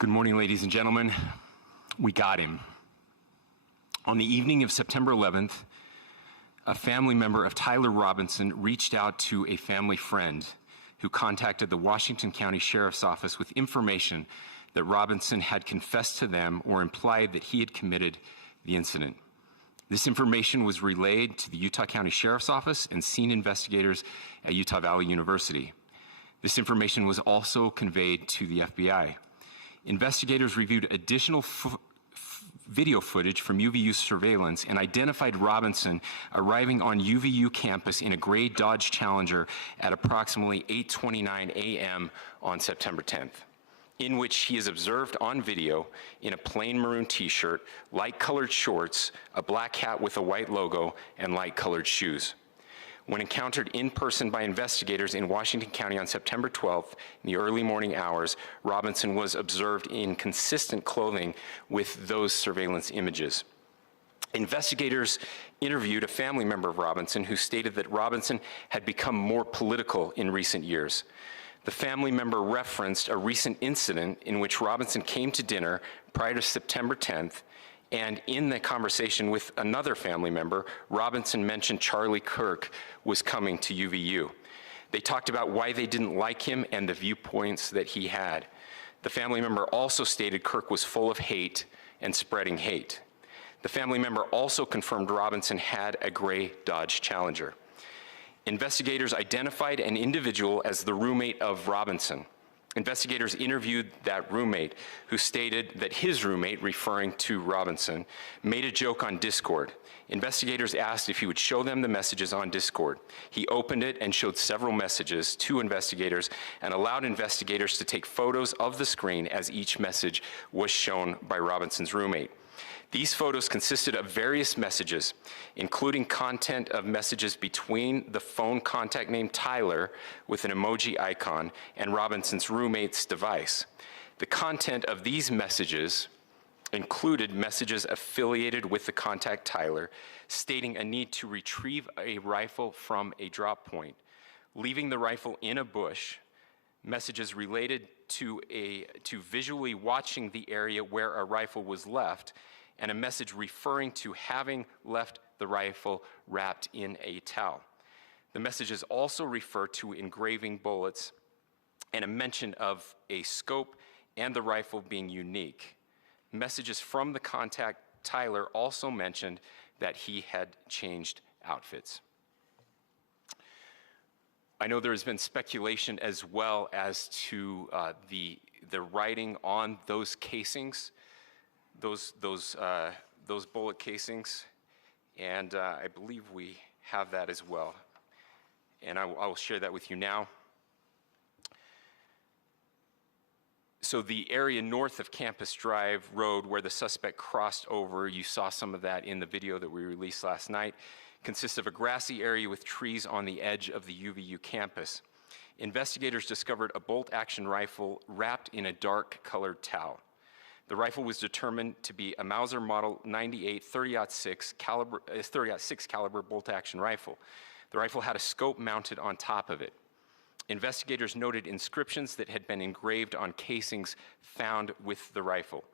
Good morning, ladies and gentlemen. We got him. On the evening of September 11th, a family member of Tyler Robinson reached out to a family friend who contacted the Washington County Sheriff's Office with information that Robinson had confessed to them or implied that he had committed the incident. This information was relayed to the Utah County Sheriff's Office and scene investigators at Utah Valley University. This information was also conveyed to the FBI. Investigators reviewed additional video footage from UVU surveillance and identified Robinson arriving on UVU campus in a gray Dodge Challenger at approximately 8:29 a.m. on September 10th, in which he is observed on video in a plain maroon t-shirt, light-colored shorts, a black hat with a white logo, and light-colored shoes. When encountered in person by investigators in Washington County on September 12th, in the early morning hours, Robinson was observed in consistent clothing with those surveillance images. Investigators interviewed a family member of Robinson who stated that Robinson had become more political in recent years. The family member referenced a recent incident in which Robinson came to dinner prior to September 10th, and in the conversation with another family member, Robinson mentioned Charlie Kirk was coming to UVU. They talked about why they didn't like him and the viewpoints that he had. The family member also stated Kirk was full of hate and spreading hate. The family member also confirmed Robinson had a gray Dodge Challenger. Investigators identified an individual as the roommate of Robinson. Investigators interviewed that roommate, who stated that his roommate, referring to Robinson, made a joke on Discord. Investigators asked if he would show them the messages on Discord. He opened it and showed several messages to investigators and allowed investigators to take photos of the screen as each message was shown by Robinson's roommate. These photos consisted of various messages, including content of messages between the phone contact named Tyler with an emoji icon and Robinson's roommate's device. The content of these messages included messages affiliated with the contact Tyler, stating a need to retrieve a rifle from a drop point, leaving the rifle in a bush, messages related to visually watching the area where a rifle was left, and a message referring to having left the rifle wrapped in a towel. The messages also refer to engraving bullets and a mention of a scope and the rifle being unique. Messages from the contact Tyler also mentioned that he had changed outfits. I know there has been speculation as well as to the writing on those casings, those bullet casings, and I believe we have that as well. And I will share that with you now. So the area north of Campus Drive Road where the suspect crossed over, you saw some of that in the video that we released last night, consists of a grassy area with trees on the edge of the UVU campus. Investigators discovered a bolt-action rifle wrapped in a dark-colored towel. The rifle was determined to be a Mauser Model 98 30-06 caliber bolt-action rifle. The rifle had a scope mounted on top of it. Investigators noted inscriptions that had been engraved on casings found with the rifle.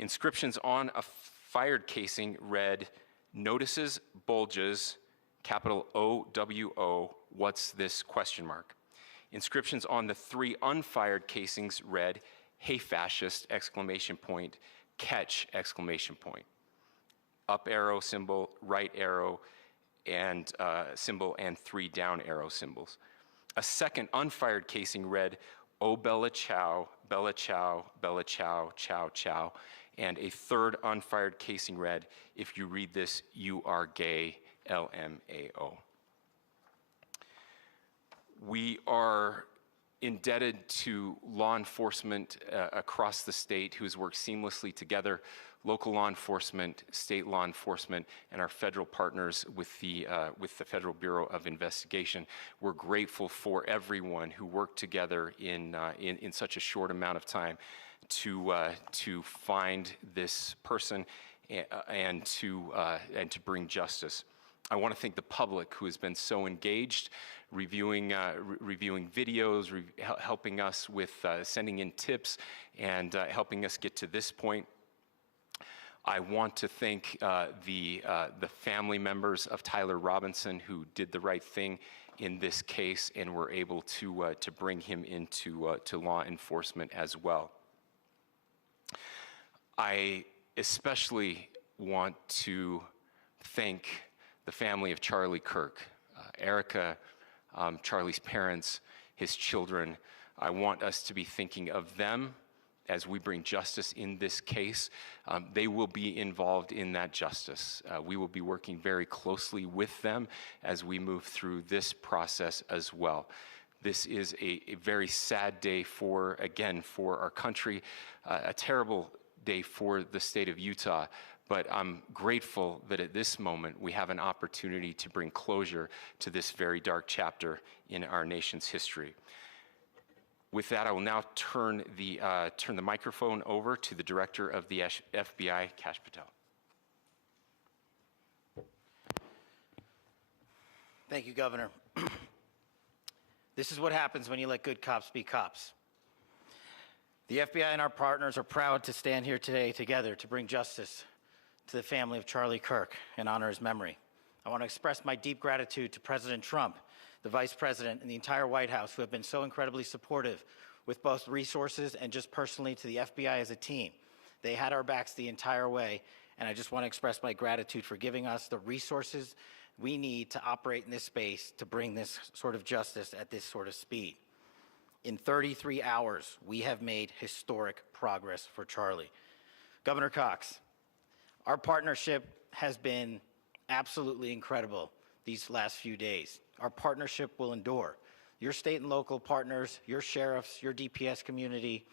Inscriptions on a fired casing read, "Notices, bulges, capital OWO, what's this, question mark." Inscriptions on the 3 unfired casings read, "Hey fascist, exclamation point, catch, exclamation point." Up arrow symbol, right arrow and symbol, and 3 down arrow symbols. A second unfired casing read, "Oh Bella Chow, Bella Chow, Bella Chow, Chow Chow." And a third unfired casing read, "If you read this, you are gay, LMAO." We are indebted to law enforcement across the state who has worked seamlessly together, local law enforcement, state law enforcement, and our federal partners with the Federal Bureau of Investigation. We're grateful for everyone who worked together in such a short amount of time to find this person and to bring justice. I want to thank the public who has been so engaged, reviewing videos, helping us with sending in tips, and helping us get to this point. I want to thank the family members of Tyler Robinson who did the right thing in this case and were able to bring him into to law enforcement as well. I especially want to thank the family of Charlie Kirk, Erica, Charlie's parents, his children. I want us to be thinking of them as we bring justice in this case. They will be involved in that justice. We will be working very closely with them as we move through this process as well. This is a very sad day for our country, a terrible day for the state of Utah. But I'm grateful that at this moment we have an opportunity to bring closure to this very dark chapter in our nation's history. With that, I will now turn the microphone over to the Director of the FBI, Kash Patel. Thank you, Governor. This is what happens when you let good cops be cops. The FBI and our partners are proud to stand here today together to bring justice to the family of Charlie Kirk and honor his memory. I want to express my deep gratitude to President Trump, the Vice President, and the entire White House who have been so incredibly supportive with both resources and just personally to the FBI as a team. They had our backs the entire way, and I just want to express my gratitude for giving us the resources we need to operate in this space to bring this sort of justice at this sort of speed. In 33 hours, we have made historic progress for Charlie. Governor Cox, our partnership has been absolutely incredible these last few days. Our partnership will endure. Your state and local partners, your sheriffs, your DPS community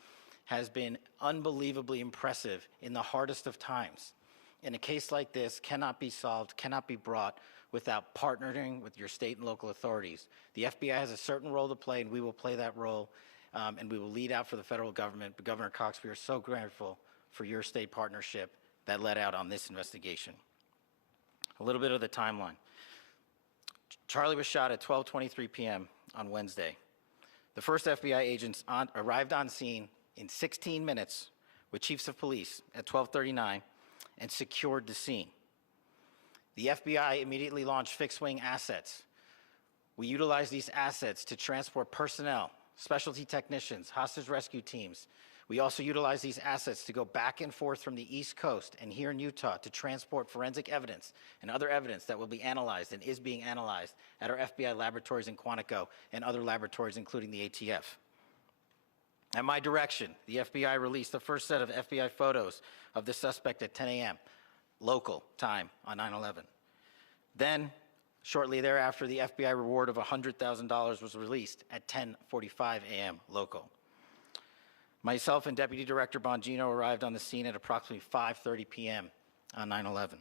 has been unbelievably impressive in the hardest of times. And a case like this cannot be solved, cannot be brought without partnering with your state and local authorities. The FBI has a certain role to play, and we will play that role, and we will lead out for the federal government. But Governor Cox, we are so grateful for your state partnership that led out on this investigation. A little bit of the timeline. Charlie was shot at 12:23 p.m. on Wednesday. The first FBI agents arrived on scene in 16 minutes with chiefs of police at 12:39 and secured the scene. The FBI immediately launched fixed-wing assets. We utilized these assets to transport personnel, specialty technicians, hostage rescue teams. We also utilize these assets to go back and forth from the East Coast and here in Utah to transport forensic evidence and other evidence that will be analyzed and is being analyzed at our FBI laboratories in Quantico and other laboratories, including the ATF. At my direction, the FBI released the first set of FBI photos of the suspect at 10 a.m. local time on 9/11. Then, shortly thereafter, the FBI reward of $100,000 was released at 10:45 a.m. local. Myself and Deputy Director Bongino arrived on the scene at approximately 5:30 p.m. on 9/11.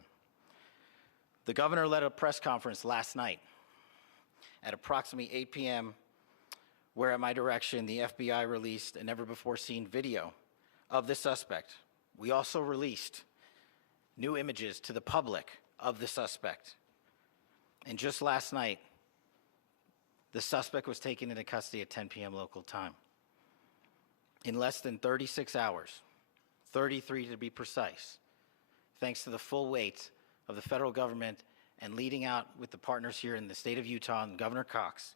The governor led a press conference last night at approximately 8 p.m., where at my direction, the FBI released a never-before-seen video of the suspect. We also released new images to the public of the suspect. And just last night, the suspect was taken into custody at 10 p.m. local time. In less than 36 hours, 33 to be precise, thanks to the full weight of the federal government and leading out with the partners here in the state of Utah and Governor Cox,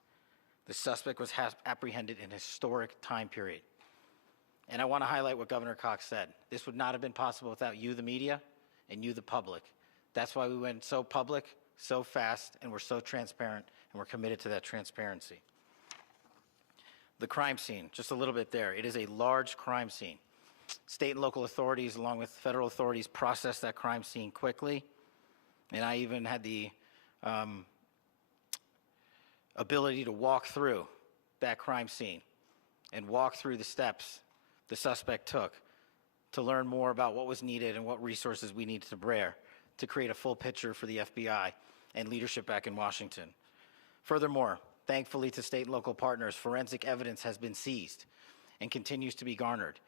the suspect was apprehended in a historic time period. And I want to highlight what Governor Cox said. This would not have been possible without you, the media, and you, the public. That's why we went so public, so fast, and we're so transparent, and we're committed to that transparency. The crime scene, just a little bit there. It is a large crime scene. State and local authorities, along with federal authorities, processed that crime scene quickly. And I even had the ability to walk through that crime scene and walk through the steps the suspect took to learn more about what was needed and what resources we needed to bear to create a full picture for the FBI and leadership back in Washington. Furthermore, thankfully to state and local partners, forensic evidence has been seized and continues to be garnered.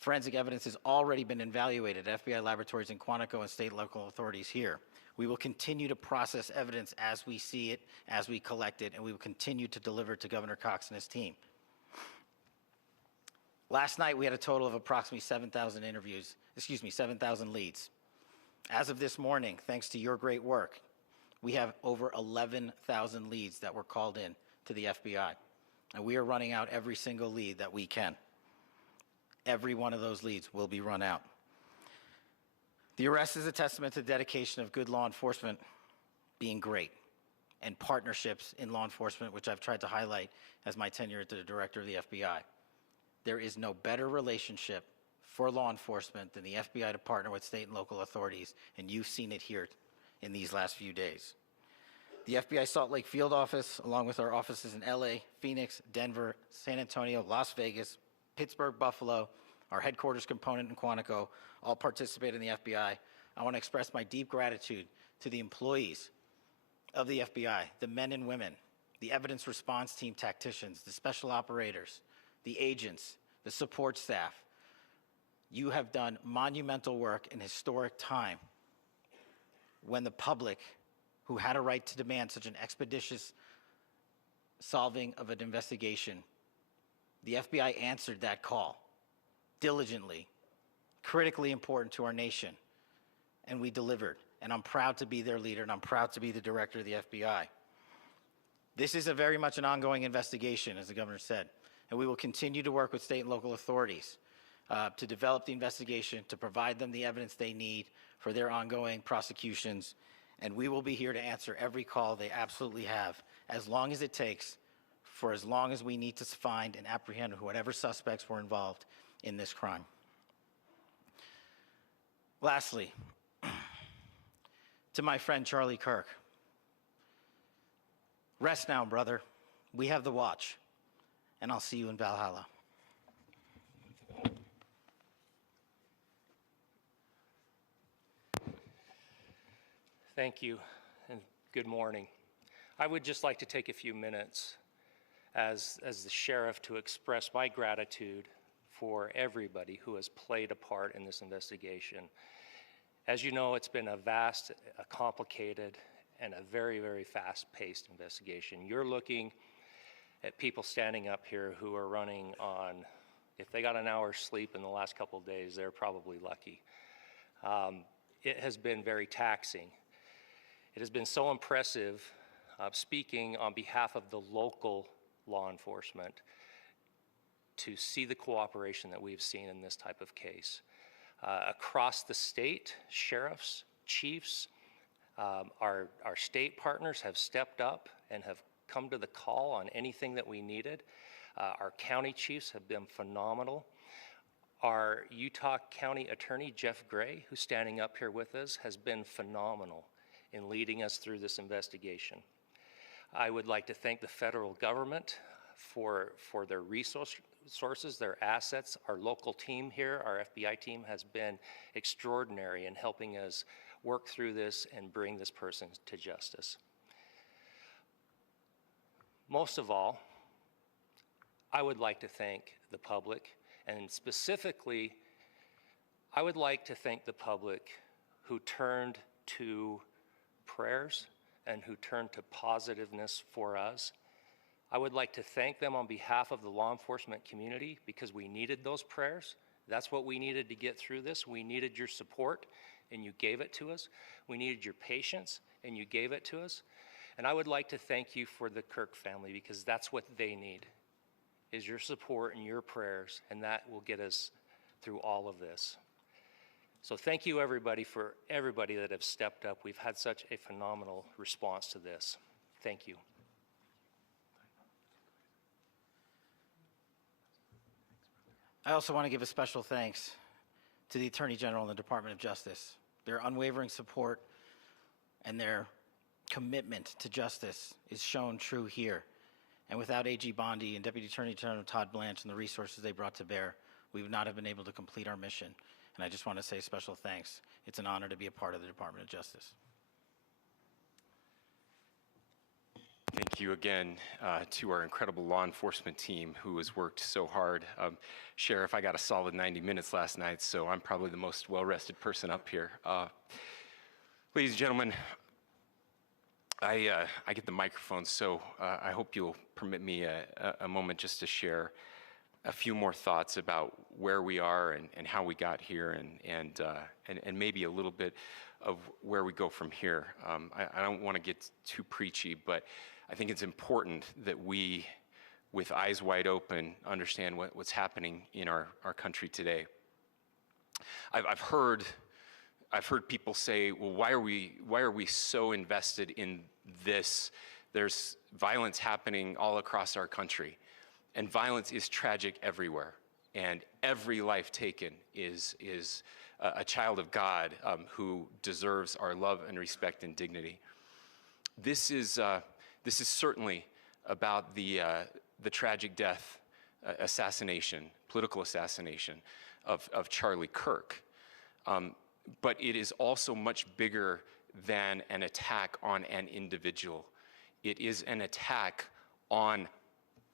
Forensic evidence has already been evaluated at FBI laboratories in Quantico and state and local authorities here. We will continue to process evidence as we see it, as we collect it, and we will continue to deliver to Governor Cox and his team. Last night, we had a total of approximately 7,000 leads. As of this morning, thanks to your great work, we have over 11,000 leads that were called in to the FBI. And we are running out every single lead that we can. Every one of those leads will be run out. The arrest is a testament to the dedication of good law enforcement being great, and partnerships in law enforcement, which I've tried to highlight as my tenure as the director of the FBI. There is no better relationship for law enforcement than the FBI to partner with state and local authorities, and you've seen it here in these last few days. The FBI Salt Lake Field Office, along with our offices in LA, Phoenix, Denver, San Antonio, Las Vegas, Pittsburgh, Buffalo, our headquarters component in Quantico, all participate in the FBI. I want to express my deep gratitude to the employees of the FBI, the men and women, the evidence response team tacticians, the special operators, the agents, the support staff. You have done monumental work in historic time when the public, who had a right to demand such an expeditious solving of an investigation, the FBI answered that call diligently, critically important to our nation, and we delivered. And I'm proud to be their leader, and I'm proud to be the director of the FBI. This is very much an ongoing investigation, as the governor said, and we will continue to work with state and local authorities to develop the investigation, to provide them the evidence they need for their ongoing prosecutions, and we will be here to answer every call they absolutely have, as long as it takes, for as long as we need to find and apprehend whatever suspects were involved in this crime. Lastly, to my friend Charlie Kirk, rest now, brother. We have the watch, and I'll see you in Valhalla. Thank you, and good morning. I would just like to take a few minutes as the sheriff to express my gratitude for everybody who has played a part in this investigation. As you know, it's been a vast, a complicated, and a very, very fast-paced investigation. You're looking at people standing up here who are running on, if they got an hour's sleep in the last couple of days, they're probably lucky. It has been very taxing. It has been so impressive, speaking on behalf of the local law enforcement, to see the cooperation that we've seen in this type of case. Across the state, sheriffs, chiefs, our state partners have stepped up and have come to the call on anything that we needed. Our county chiefs have been phenomenal. Our Utah County Attorney, Jeff Gray, who's standing up here with us, has been phenomenal in leading us through this investigation. I would like to thank the federal government for their resources, their assets. Our local team here, our FBI team, has been extraordinary in helping us work through this and bring this person to justice. Most of all, I would like to thank the public, and specifically, I would like to thank the public who turned to prayers and who turned to positiveness for us. I would like to thank them on behalf of the law enforcement community, because we needed those prayers. That's what we needed to get through this. We needed your support, and you gave it to us. We needed your patience, and you gave it to us. And I would like to thank you for the Kirk family, because that's what they need, is your support and your prayers, and that will get us through all of this. So thank you, everybody, for everybody that have stepped up. We've had such a phenomenal response to this. Thank you. I also want to give a special thanks to the Attorney General and the Department of Justice. Their unwavering support and their commitment to justice is shown true here. And without AG Bondi and Deputy Attorney General Todd Blanche and the resources they brought to bear, we would not have been able to complete our mission. And I just want to say special thanks. It's an honor to be a part of the Department of Justice. Thank you. thank you again to our incredible law enforcement team who has worked so hard. Sheriff, I got a solid 90 minutes last night, so I'm probably the most well-rested person up here. Ladies and gentlemen, I get the microphone, so I hope you'll permit me a moment just to share a few more thoughts about where we are and how we got here, and maybe a little bit of where we go from here. I don't want to get too preachy, but I think it's important that we, with eyes wide open, understand what's happening in our country today. I've heard people say, well, why are we so invested in this? There's violence happening all across our country, and violence is tragic everywhere, and every life taken is a child of God who deserves our love and respect and dignity. This is certainly about the tragic death, political assassination of Charlie Kirk. But it is also much bigger than an attack on an individual. It is an attack on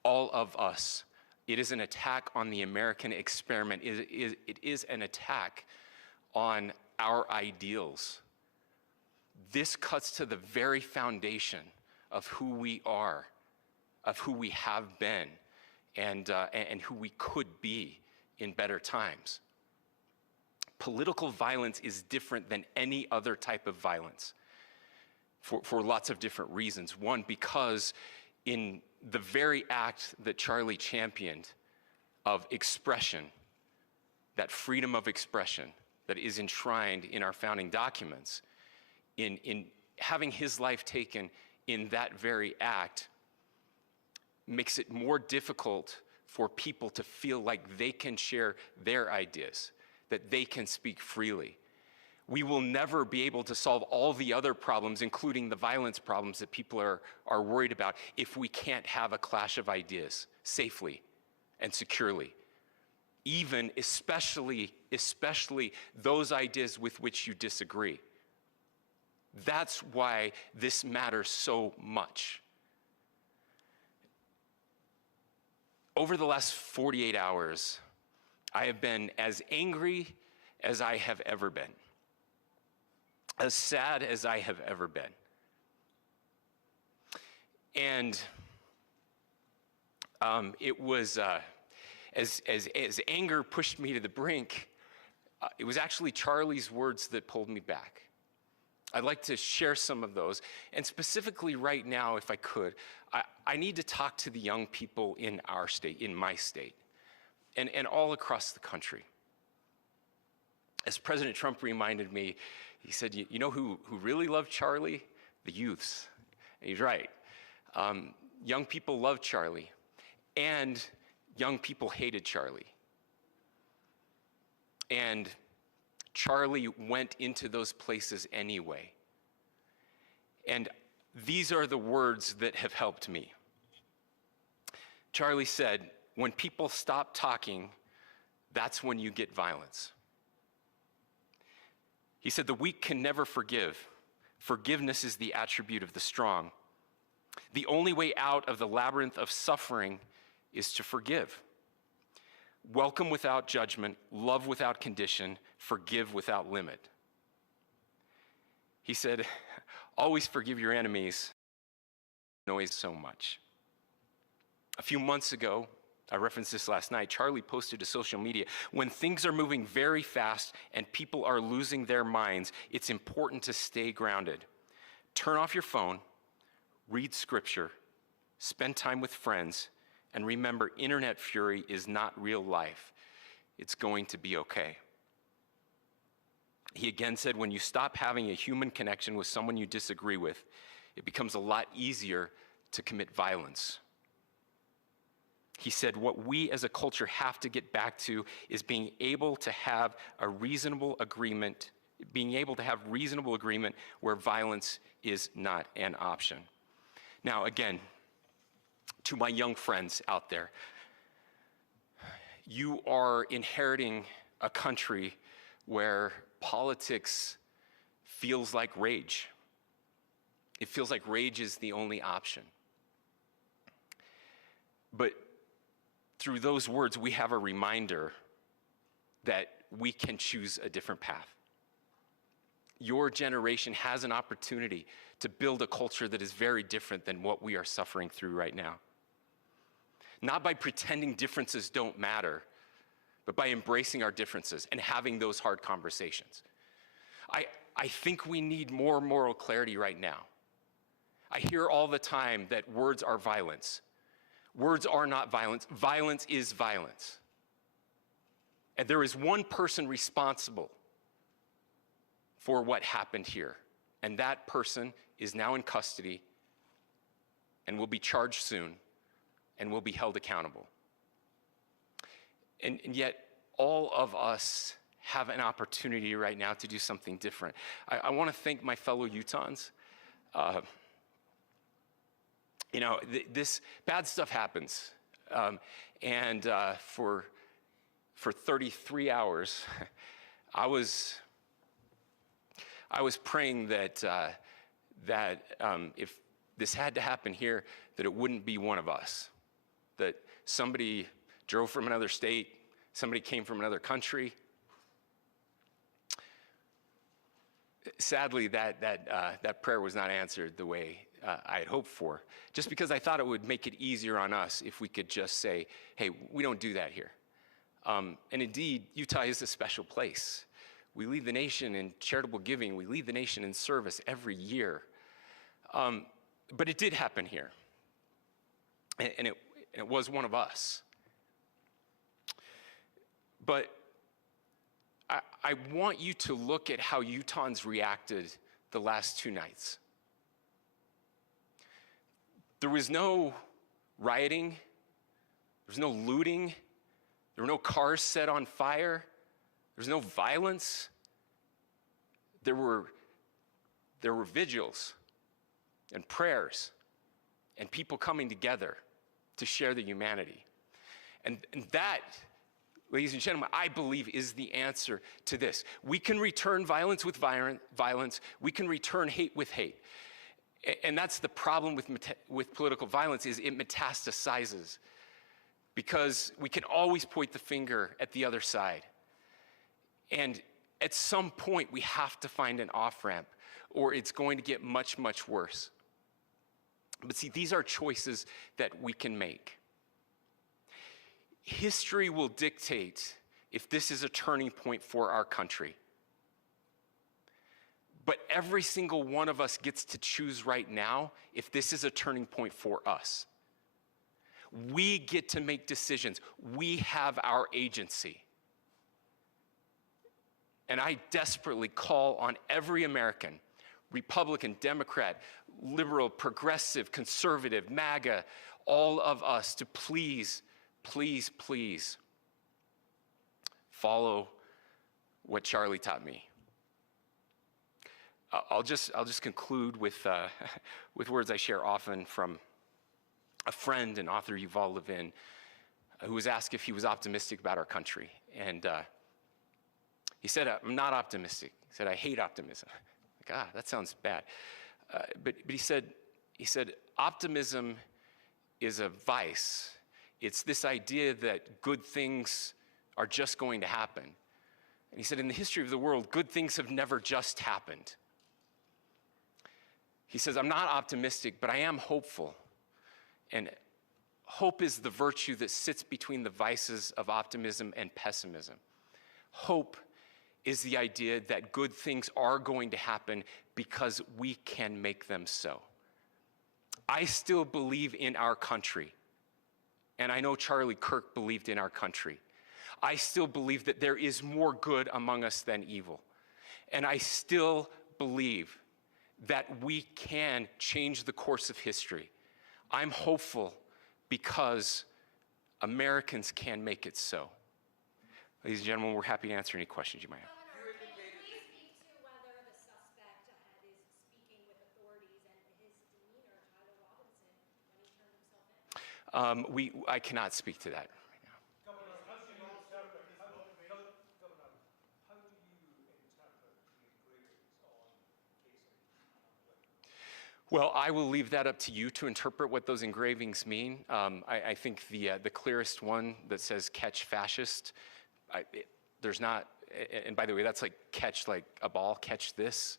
all of us. It is an attack on the American experiment. It is an attack on our ideals. This cuts to the very foundation of who we are, of who we have been, and who we could be in better times. Political violence is different than any other type of violence for lots of different reasons. One, because in the very act that Charlie championed of expression, that freedom of expression that is enshrined in our founding documents, in having his life taken in that very act, makes it more difficult for people to feel like they can share their ideas, that they can speak freely. We will never be able to solve all the other problems, including the violence problems that people are worried about, if we can't have a clash of ideas safely and securely. Even, especially those ideas with which you disagree. That's why this matters so much. Over the last 48 hours, I have been as angry as I have ever been, as sad as I have ever been. And it was, as anger pushed me to the brink, it was actually Charlie's words that pulled me back. I'd like to share some of those. And specifically right now, if I could, I need to talk to the young people in our state, in my state, and all across the country. As President Trump reminded me, he said, you know who really loved Charlie? The youths. And he's right. Young people loved Charlie, and young people hated Charlie. And Charlie went into those places anyway. And these are the words that have helped me. Charlie said, when people stop talking, that's when you get violence. He said, the weak can never forgive. Forgiveness is the attribute of the strong. The only way out of the labyrinth of suffering is to forgive. Welcome without judgment, love without condition, forgive without limit. He said, always forgive your enemies, noise so much. A few months ago, I referenced this last night, Charlie posted to social media, when things are moving very fast and people are losing their minds, it's important to stay grounded. Turn off your phone, read scripture, spend time with friends, and remember, internet fury is not real life. It's going to be okay. He again said, when you stop having a human connection with someone you disagree with, it becomes a lot easier to commit violence. He said, what we as a culture have to get back to is being able to have a reasonable agreement, where violence is not an option. Now, again, to my young friends out there, you are inheriting a country where politics feels like rage. It feels like rage is the only option. But through those words, we have a reminder that we can choose a different path. Your generation has an opportunity to build a culture that is very different than what we are suffering through right now. Not by pretending differences don't matter, but by embracing our differences and having those hard conversations. I think we need more moral clarity right now. I hear all the time that words are violence. Words are not violence. Violence is violence. And there is one person responsible for what happened here. And that person is now in custody and will be charged soon and will be held accountable. And yet, all of us have an opportunity right now to do something different. I want to thank my fellow Utahns. This bad stuff happens. For 33 hours, I was praying that if this had to happen here, that it wouldn't be one of us, that somebody drove from another state, somebody came from another country. Sadly, that prayer was not answered the way I had hoped for, just because I thought it would make it easier on us if we could just say, hey, we don't do that here. And indeed, Utah is a special place. We lead the nation in charitable giving. We lead the nation in service every year. But it did happen here. And it was one of us. But I want you to look at how Utahns reacted the last 2 nights. There was no rioting. There was no looting. There were no cars set on fire. There was no violence. There were vigils and prayers and people coming together to share the humanity. And that, ladies and gentlemen, I believe is the answer to this. We can return violence with violence. We can return hate with hate. And that's the problem with political violence, is it metastasizes. Because we can always point the finger at the other side. And at some point, we have to find an off-ramp, or it's going to get much, much worse. But see, these are choices that we can make. History will dictate if this is a turning point for our country. But every single one of us gets to choose right now if this is a turning point for us. We get to make decisions. We have our agency. And I desperately call on every American, Republican, Democrat, liberal, progressive, conservative, MAGA, all of us to please, please, please follow what Charlie taught me. I'll just conclude with words I share often from a friend and author, Yuval Levin, who was asked if he was optimistic about our country. And he said, I'm not optimistic. He said, I hate optimism. Like, that sounds bad. But he said, optimism is a vice. It's this idea that good things are just going to happen. And he said, in the history of the world, good things have never just happened. He says, I'm not optimistic, but I am hopeful. And hope is the virtue that sits between the vices of optimism and pessimism. Hope is the idea that good things are going to happen because we can make them so. I still believe in our country. And I know Charlie Kirk believed in our country. I still believe that there is more good among us than evil. And I still believe that we can change the course of history. I'm hopeful because Americans can make it so. Ladies and gentlemen, we're happy to answer any questions you might have. Governor, can you please speak to whether the suspect is speaking with authorities and his demeanor, Tyler Robinson, when he turned himself in? I cannot speak to that right now. Governor, how do you interpret the agreements on case? Well, I will leave that up to you to interpret what those engravings mean. I think the clearest one that says "catch fascist," there's not, and by the way, that's like catch like a ball, catch this.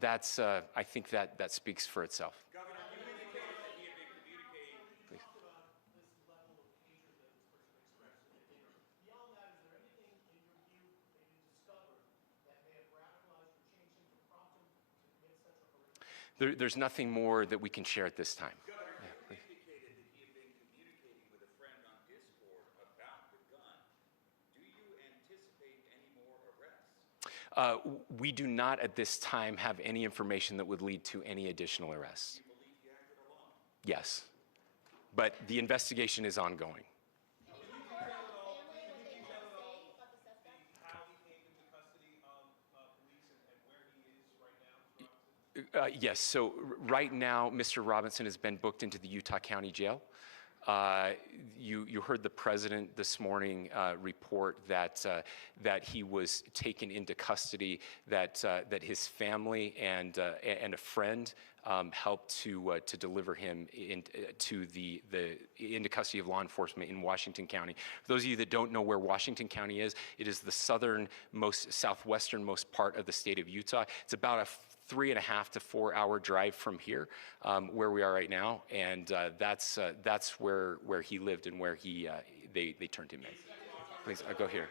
That's I think that speaks for itself. Governor, you indicated that he had been communicating. Please. Talked about this level of hatred that this person expressed to the leader. Beyond that, is there anything in your view that you discovered that may have radicalized or changed him to prompt him to commit such a horrific? There's nothing more that we can share at this time. Governor, you indicated that he had been communicating with a friend on Discord about the gun. Do you anticipate any more arrests? We do not at this time have any information that would lead to any additional arrests. Do you believe he acted alone? Yes, but the investigation is ongoing. How he came into custody of police and where he is right now? Yes, so right now, Mr. Robinson has been booked into the Utah County Jail. You heard the president this morning report that he was taken into custody, that his family and a friend helped to deliver him into custody of law enforcement in Washington County. For those of you that don't know where Washington County is, it is the southwesternmost part of the state of Utah. It's about a 3.5 to 4 hour drive from here, where we are right now, and that's where he lived and where they turned him in. Please, I'll go here.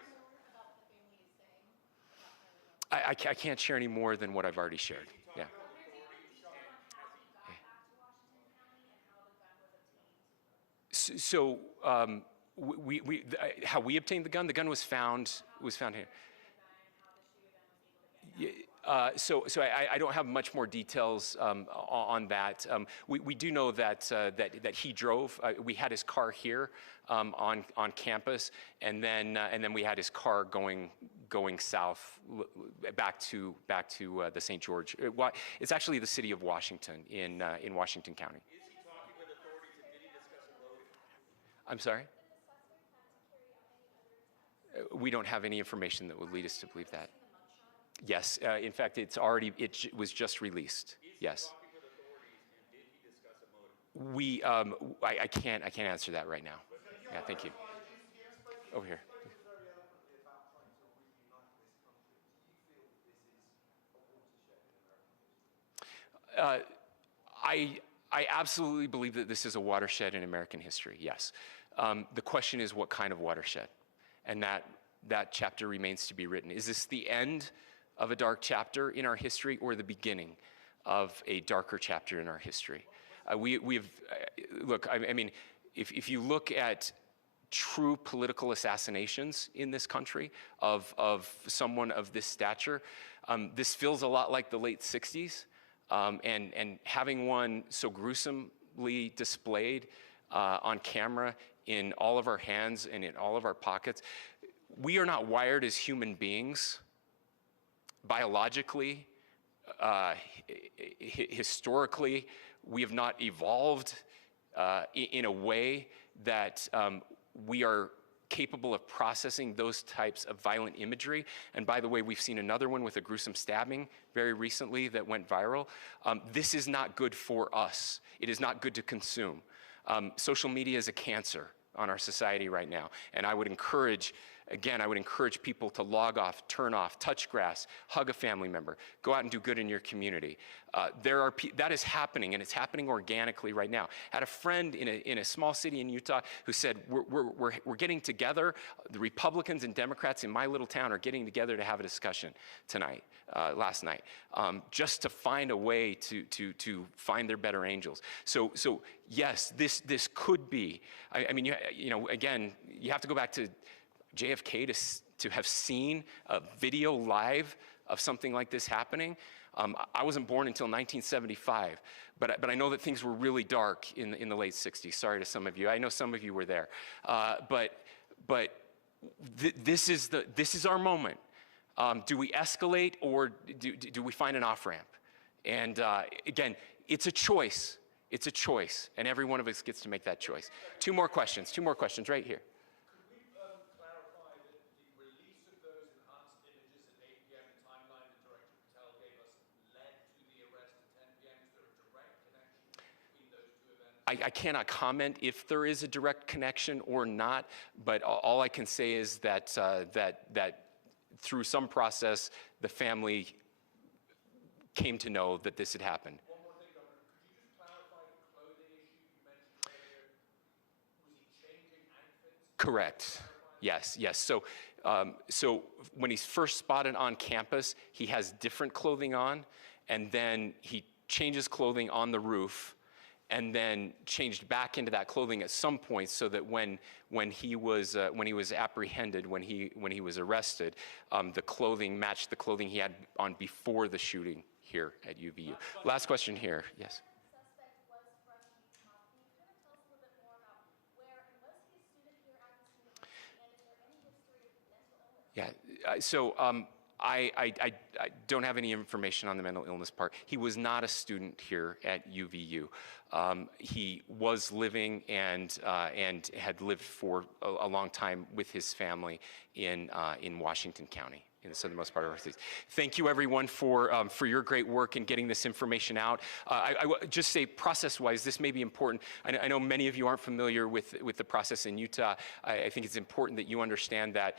I can't share any more than what I've already shared. Yeah. So how we obtained the gun was found here. So I don't have much more details on that. We do know that he drove. We had his car here on campus, and then we had his car going south back to the St. George. It's actually the city of Washington in Washington County. Is he talking with authorities and did he discuss a motive? I'm sorry? We don't have any information that would lead us to believe that. Yes, in fact, it was just released. Yes. Talking with authorities and did he discuss a motive? I can't answer that right now. Yeah, thank you. Over here. I absolutely believe that this is a watershed in American history, yes. The question is what kind of watershed? And that chapter remains to be written. Is this the end of a dark chapter in our history or the beginning of a darker chapter in our history? Look, I mean, if you look at true political assassinations in this country of someone of this stature, this feels a lot like the late 60s. And having one so gruesomely displayed on camera in all of our hands and in all of our pockets, we are not wired as human beings biologically, historically. We have not evolved in a way that we are capable of processing those types of violent imagery. And by the way, we've seen another one with a gruesome stabbing very recently that went viral. This is not good for us. It is not good to consume. Social media is a cancer on our society right now. And I would encourage people to log off, turn off, touch grass, hug a family member, go out and do good in your community. That is happening, and it's happening organically right now. I had a friend in a small city in Utah who said, we're getting together, the Republicans and Democrats in my little town are getting together to have a discussion last night, just to find a way to find their better angels. So yes, this could be, I mean, again, you have to go back to JFK to have seen a video live of something like this happening. I wasn't born until 1975, but I know that things were really dark in the late 60s. Sorry to some of you. I know some of you were there. This is our moment. Do we escalate or do we find an off-ramp? And again, it's a choice. It's a choice, and every one of us gets to make that choice. Two more questions right here. I cannot comment if there is a direct connection or not, but all I can say is that, that through some process, the family came to know that this had happened. One more thing, Governor. Could you just clarify the clothing issue you mentioned earlier? Was he changing outfits? Correct. Yes, yes. So, so when he's first spotted on campus, he has different clothing on, and then he changes clothing on the roof, and then changed back into that clothing at some point, so that when he was apprehended, when he was arrested, the clothing matched the clothing he had on before the shooting here at UVU. Last question here. Yes. Suspect was from Utah. Can you kind of tell us a little bit more about where, and was he a student here at this university, and is there any history of mental illness? Yeah. So I don't have any information on the mental illness part. He was not a student here at UVU. He was living and had lived for a long time with his family in Washington County, in the southernmost part of our state. Thank you, everyone, for your great work in getting this information out. I would just say, process-wise, this may be important. I know many of you aren't familiar with the process in Utah. I think it's important that you understand that.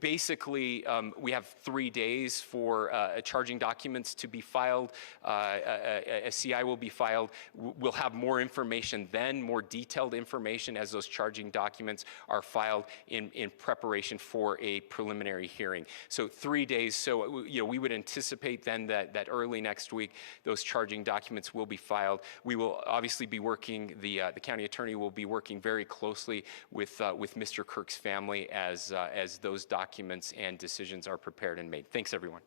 Basically, we have 3 days for charging documents to be filed. A CI will be filed. We'll have more information then, more detailed information as those charging documents are filed in preparation for a preliminary hearing. So 3 days. So we would anticipate then that early next week those charging documents will be filed. We will obviously be working. The county attorney will be working very closely with Mr. Kirk's family as those documents and decisions are prepared and made. Thanks, everyone.